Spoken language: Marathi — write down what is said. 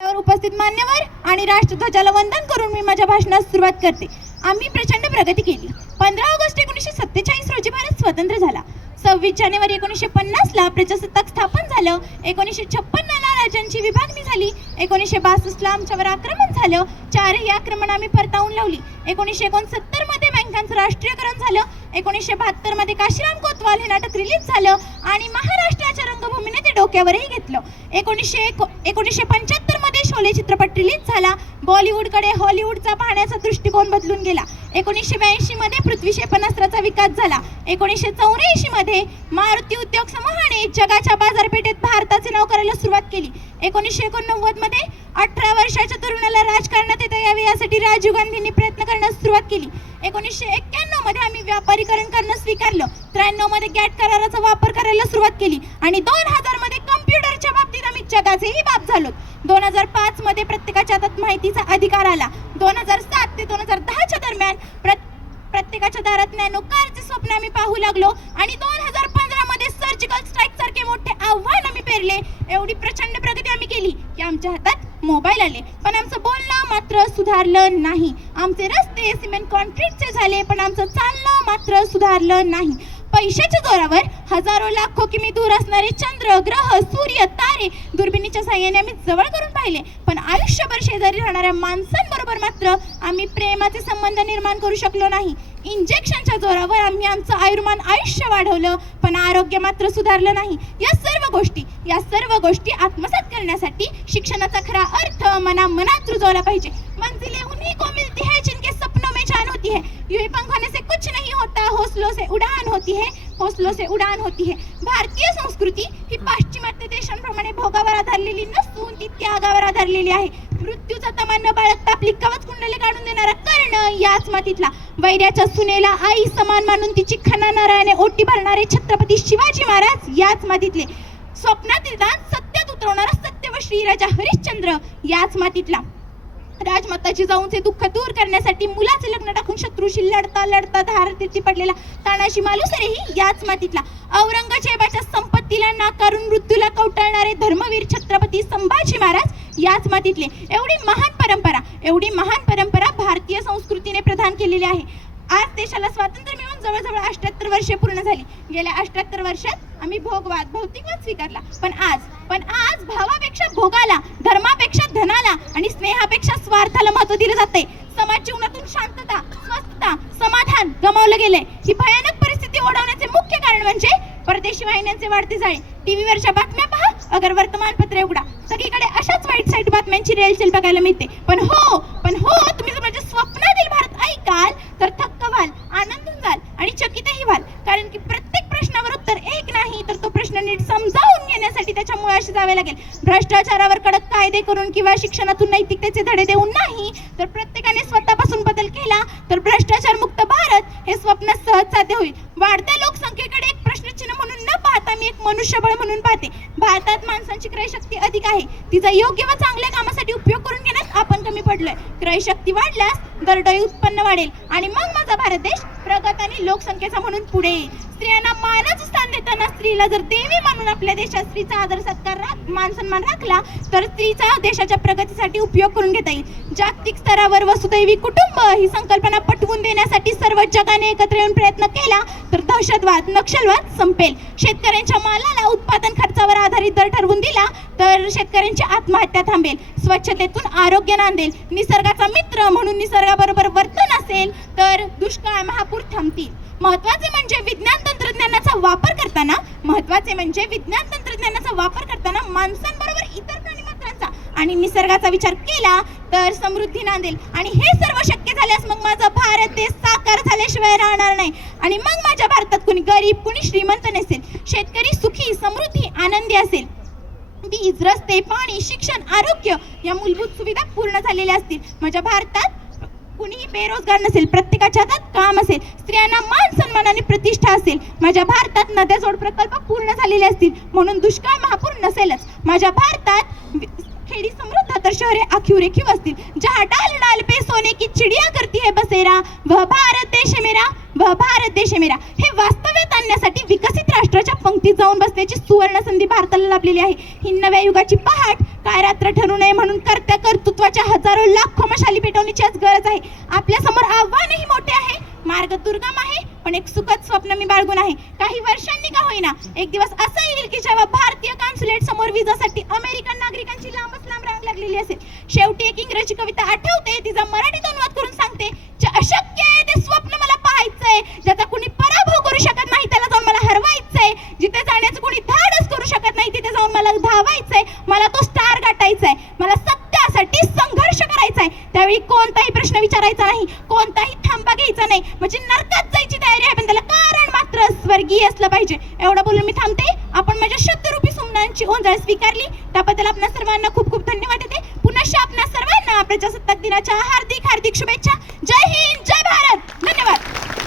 उपस्थित मान्यवर आणि राष्ट्रध्वजाला वंदन करून मी माझ्या भाषणास सुरुवात करते. आम्ही प्रचंड प्रगती केली. 15 ऑगस्ट 1947 रोजी भारत स्वतंत्र झाला. 26 जानेवारी 1950 ला प्रजासत्ताक स्थापन झालं. 1956 ला राज्यांची विभागणी झाली. 1962 ला आमच्यावर आक्रमण झालं. चारही आक्रमण आम्ही परतावून लावली. 1969 मध्ये बँकांचं राष्ट्रीयकरण झालं. 1972 मध्ये काशीराम कोतवाल हे नाटक रिलीज झालं आणि महाराष्ट्राच्या रंगभूमीने ते डोक्यावरही घेतलं. 1975 मध्ये शोले चित्रपट रिलीज झाला. बॉलिवूडकडे हॉलिवूडचा पाहण्याचा दृष्टिकोन बदलून गेला. 1982 मध्ये पृथ्वी क्षेपणास्त्राचा विकास झाला. 1984 मध्ये मारुती उद्योग समूहाने जगाच्या बाजारपेठेत भारताचे नाव करायला सुरुवात केली. 1989 मध्ये 18 वर्षाच्या तरुणाला राजकारणात येता यावे यासाठी राजीव गांधींनी प्रयत्न करण्यास सुरुवात केली. 1991 मध्ये आम्ही व्यापारीकरण करणं स्वीकारलं. 93 मध्ये गॅट कराराचा वापर करायला सुरुवात केली आणि 2000 मध्ये कम्प्युटरच्या बाबतीत आम्ही जगाचेही बाप झालो. 2005 मध्ये प्रत्येकाच्या हातात माहितीचा अधिकार आला. 2007 ते 2010च्या दरम्यान प्रत्येकाच्या दारात नॅनो कारचे स्वप्न आम्ही पाहू लागलो आणि 2015 मध्ये सर्जिकल स्ट्राईक सारखे मोठे आव्हान आम्ही पेरले. एवढी प्रचंड प्रगती आम्ही केली की आमच्या हातात मोबाईल आले, पण आमचं बोलणं मात्र सुधारलं नाही. आमचे रस्ते सिमेंट कॉन्क्रीटचे झाले, पण आमचं चालणं मात्र सुधारलं नाही. पैशाच्या जोरावर हजारो लाखो किमी दूर असणारे चंद्र, ग्रह, सूर्य, तारे दुर्बिणीच्या साहाय्याने आम्ही जवळ करून पाहिले, पण आयुष्यभर शेजारी राहणाऱ्या माणसांबरोबर मात्र आम्ही प्रेमाचे संबंध निर्माण करू शकलो नाही. इंजेक्शनच्या जोरावर आम्ही आमचं आयुष्य वाढवलं, पण आरोग्य मात्र सुधारलं नाही. या सर्व गोष्टी आत्मसात करण्यासाठी शिक्षणाचा खरा अर्थ मनात रुजवला पाहिजे. मंजिलें उन्हीं को मिलती है जिनके सपनों में जान होती है. यूं ही पंख होने से कुछ नहीं होता, हौसलों से उड़ान होती है, हौसलों से उड़ान होती है. भारतीय संस्कृती ही पाश्चिमात्य देशांप्रमाणे भोगावर आधारलेली नसून ती त्यागावर आधारलेली आहे. मृत्यूचा तमान्न बाळगता आपली कवच कुंडले काढून देणारा कर्ण याच मातीतला. वैऱ्याच्या सुनेला आई समान मानून तिची खना नारायणे ओटी भरणारे छत्रपती शिवाजी महाराज याच मातीतले. स्वप्नातील दान सत्यात उतरवणारा सत्य व श्रीराजा हरिश्चंद्र याच मातीतला. राजमाता जिजाऊंचे दुःख दूर करण्यासाठी मुलाचे लग्न टाकून शत्रूशी लढता लढता धारतीर्थी पडलेला तानाजी मालुसरेही याच मातीतला. औरंगजेबाच्या संपत्तीला नाकारून मृत्यूला कवटाळणारे धर्मवीर छत्रपती संभाजी महाराज याच मातीतले. एवढी महान परंपरा भारतीय संस्कृतीने प्रदान केलेली आहे. आज देशाला स्वातंत्र्य मिळून जवळजवळ 78 वर्षे पूर्ण झाली. गेल्या 78 वर्षात आम्ही भौतिकवाद स्वीकारला, पण आज भावापेक्षा भोगाला, धर्मापेक्षा धनाला आणि स्नेहापेक्षा स्वार्थाला महत्त्व दिलं जाते. समाज जीवनातून शांतता, स्वस्थता, समाधान गमावलं गेलंय. ही भयानक परिस्थिती ओढवण्याचे मुख्य कारण म्हणजे परदेशी वाहिन्यांचे वाढते जाळे. टीव्हीवरच्या बातम्या पहा, अगर वर्तमानपत्रे उघडा, सगळीकडे अशाच वाईट साईट बातम्यांची रेलचेल बघायला मिळते. पण हो तुम्ही जर माझ्या स्वप्नातील भारत ऐकाल तर थक्क व्हाल, आनंदून जाल आणि चकितही व्हाल. कारण की प्रत्येक प्रश्नावर उत्तर एक नाही, तर तो प्रश्न नीट समजावून घेण्यासाठी त्याच्या मुळाशी जावे लागेल. भ्रष्टाचारावर कडक कायदे करून किंवा शिक्षणातून नैतिकतेचे धडे देऊन नाही, तर प्रत्येकाने स्वतःपासून बदल केला तर भ्रष्टाचार मुक्त भारत हे स्वप्न सहज साध्य होईल. वाढत्या लोकसंख्येकडे एक प्रश्नचिन्ह म्हणून न पाहता मी एक मनुष्यबळ म्हणून पाहते. भारतात माणसांची क्रयशक्ती अधिक आहे. तिचा योग्य व चांगल्या कामासाठी उपयोग करून घेण्यास आपण कमी पडलोय. क्रयशक्ती वाढल्यास दरडोई उत्पन्न वाढेल आणि मग माझा भारत देश प्रगत आणि लोकसंख्येचा म्हणून पुढे येईल. स्त्रियांना मानाचं स्थान देताना स्त्रीला जर देवी मानून आपल्या देशात स्त्रीचा आदर सत्कार मान सन्मान राखला तर स्त्रीचा देशाच्या प्रगतीसाठी उपयोग करून घेता येईल. जागतिक स्तरावर वसुदैवी कुटुंब ही संकल्पना पटवून देण्यासाठी सर्व जगाने एकत्र येऊन प्रयत्न केला तर दहशतवाद, नक्षलवाद संपेल. शेतकऱ्यांच्या मालाला उत्पादन खर्चावर आधारित दर ठरवून दिला तर शेतकऱ्यांची आत्महत्या थांबेल. स्वच्छतेतून आरोग्य नांदेल. निसर्गाचा मित्र म्हणून निसर्गाबरोबर वर्तन असेल तर दुष्काळ, महापूर थांबतील. महत्वाचे म्हणजे विज्ञान तंत्रज्ञानाचा वापर करताना माणसांबरोबर इतर प्राणीमात्रांचा आणि निसर्गाचा विचार केला तर समृद्धी नांदेल. आणि हे सर्व शक्य झाल्यास मग माझा भारत देश साकार झाल्याशिवाय राहणार नाही. आणि मग माझ्या भारतात कुणी गरीब, कुणी श्रीमंत नसेल. शेतकरी सुखी, समृद्धी, आनंदी असेल. वीज, रस्ते, पाणी, शिक्षण, आरोग्य या मूलभूत सुविधा पूर्ण झालेल्या असतील. माझ्या भारतात कुणीही बेरोजगार नसेल. प्रत्येकाच्या हातात काम असेल. स्त्रियांना मान सन्मान आणि प्रतिष्ठा असेल. माझ्या भारतात नद्या जोड प्रकल्प पूर्ण झालेले असतील म्हणून दुष्काळ, महापूर नसेलच. माझ्या भारतात खेडी समृद्ध 70 शहरे आखिव रेखीव असतील. जहाँ डाल डाल पे सोने की चिड़िया करती है बसेरा, वह भारत देश है मेरा, वह भारत देश है मेरा. हे वास्तव्यात आणण्यासाठी विकसित राष्ट्राच्या पंक्तीत जाऊन बसण्याची सुवर्ण संधी भारताला लाभलेली आहे. ही नव्या युगाची पहाट काय रात्र ठरू नये म्हणून कर्त्या कर्तृत्वाच्या हजारो लाखो मशाली पेटवण्याची आज गरज आहे. आपल्या समोर आव्हानही मोठे आहे, मार्ग दुर्गम आहे, पण एक सुखद स्वप्न मी बाळगून आहे. काही वर्षांनी का होईना एक दिवस असा येईल की जेव्हा भारतीय कॉन्सुलेट समोर विजासाठी अमेरिकन नागरिकांची लांबच लांब रांग लागलेली असेल. शेवटी एक इंग्रजी कविता आठवते, तिचा मराठीत अनुवाद करून सांगते. जे अशक्य आहे ते स्वप्न मला पाहायचंय, ज्याचा कुणी पराभव करू शकत नाही त्याला जाऊन मला हरवायचंय. जिथे जाण्याचं कुणी धाडस करू शकत नाही तिथे जाऊन मला धावायचंय. मला तो स्टार गाठायचाय, मला सत्यासाठी संघर्ष करायचाय. त्यावेळी कोणताही प्रश्न विचारायचा नाही, कोणताही थांबा घ्यायचा नाही. म्हणजे नरकात जायची तयारी आहे पण त्याला कारण मात्र स्वर्गीय असलं पाहिजे. एवढं बोलून मी थांबते. आपण माझ्या शब्दरूपी सुमनांची ओंजळ स्वीकारली त्याबद्दल आपल्या सर्वांना खूप खूप धन्यवाद देते. पुन्हा आपल्या सर्वांना प्रजासत्ताक दिनाच्या हार्दिक हार्दिक शुभेच्छा. जय हिंद, जय भारत. धन्यवाद.